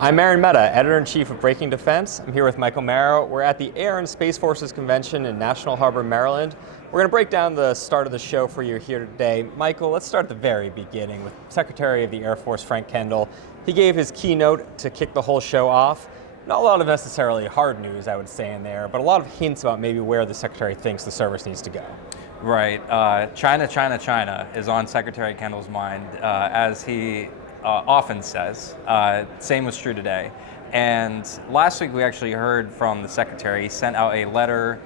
I'm Mehta, Editor-in-Chief of Breaking Defense. I'm here with Michael Marrow. We're at the Air and Space Forces Convention in National Harbor, Maryland. We're going to break down the start of the show for you here today. Michael, let's start at the very beginning with Secretary of the Air Force Frank Kendall. He gave his keynote to kick the whole show off. Not a lot of necessarily hard news, I would say, in there, but a lot of hints about maybe where the Secretary thinks the service needs to go. Right. China is on Secretary Kendall's mind, as he often says. Same was true today. And last week we actually heard from the Secretary. He sent out a letter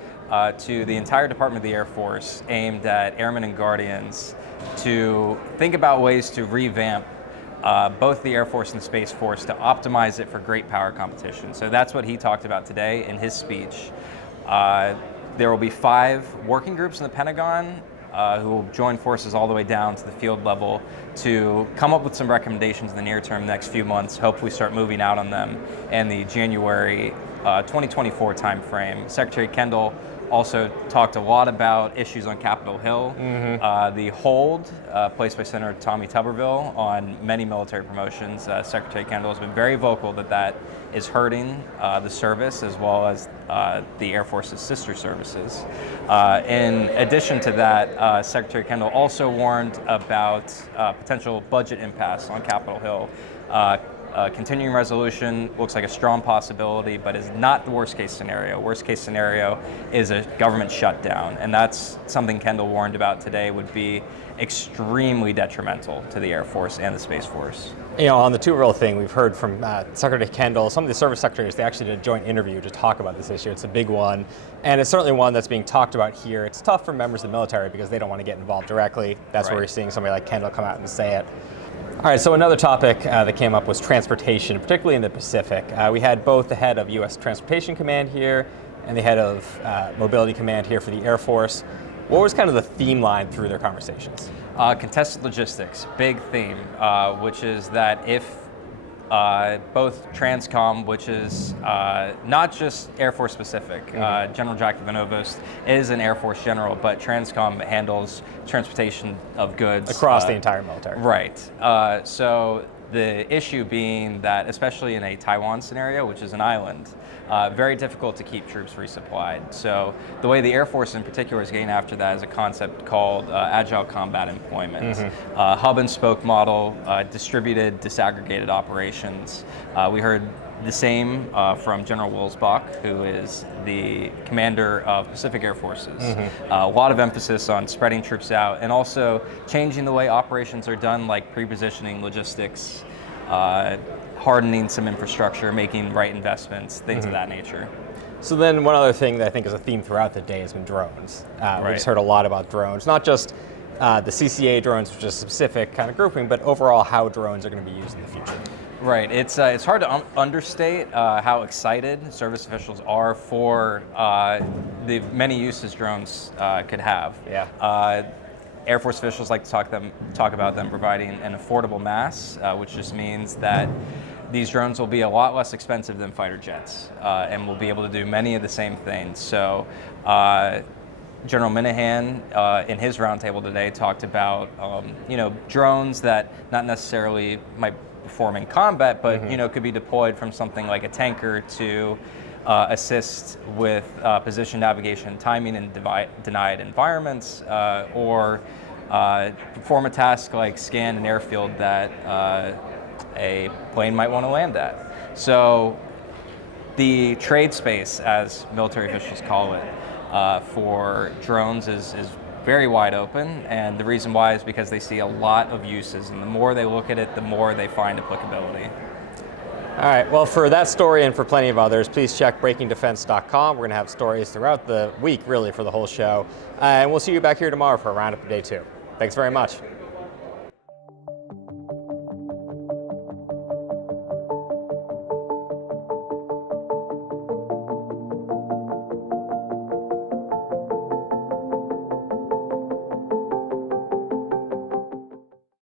to the entire Department of the Air Force aimed at airmen and guardians to think about ways to revamp both the Air Force and the Space Force to optimize it for great power competition. So that's what he talked about today in his speech. There will be 5 working groups in the Pentagon who will join forces all the way down to the field level to come up with some recommendations in the near term, next few months. Hopefully start moving out on them in the January 2024 timeframe. Secretary Kendall also talked a lot about issues on Capitol Hill, the hold placed by Senator Tommy Tuberville on many military promotions. Secretary Kendall has been very vocal that that is hurting the service as well as the Air Force's sister services. In addition to that, Secretary Kendall also warned about potential budget impasse on Capitol Hill. Continuing resolution looks like a strong possibility, but is not the worst case scenario. Worst case scenario is a government shutdown, and that's something Kendall warned about today would be extremely detrimental to the Air Force and the Space Force. You know, on the two-role thing, we've heard from Secretary Kendall, some of the service secretaries, they actually did a joint interview to talk about this issue. It's a big one, and it's certainly one that's being talked about here. It's tough for members of the military because they don't want to get involved directly. That's where you're seeing somebody like Kendall come out and say it. All right, so another topic that came up was transportation, particularly in the Pacific. We had both the head of U.S. Transportation Command here and the head of Mobility Command here for the Air Force. What was kind of the theme line through their conversations? Contested logistics, big theme, which is that if both Transcom, which is not just Air Force specific, General Jack Vanovost is an Air Force general, but Transcom handles transportation of goods. Across the entire military. Right. So the issue being that, especially in a Taiwan scenario, which is an island, very difficult to keep troops resupplied. So the way the Air Force in particular is getting after that is a concept called agile combat employment. Hub and spoke model, distributed, disaggregated operations. We heard the same from General Wilsbach, who is the commander of Pacific Air Forces. A lot of emphasis on spreading troops out and also changing the way operations are done, like pre-positioning logistics, hardening some infrastructure, making right investments, things of that nature. So then one other thing that I think is a theme throughout the day has been drones. We just heard a lot about drones, not just the CCA drones, which is a specific kind of grouping, but overall how drones are going to be used in the future. Right. It's hard to understate how excited service officials are for the many uses drones could have. Air Force officials like to talk about them providing an affordable mass, which just means that these drones will be a lot less expensive than fighter jets and will be able to do many of the same things. So General Minahan in his roundtable today talked about drones that not necessarily might perform in combat, but could be deployed from something like a tanker to assist with position navigation and timing in denied environments, or perform a task like scan an airfield that a plane might want to land at. So the trade space, as military officials call it, for drones is very wide open, and the reason why is because they see a lot of uses, and the more they look at it, the more they find applicability. All right, well, for that story and for plenty of others, please check breakingdefense.com. We're going to have stories throughout the week, really, for the whole show. And we'll see you back here tomorrow for a roundup of day 2. Thanks very much.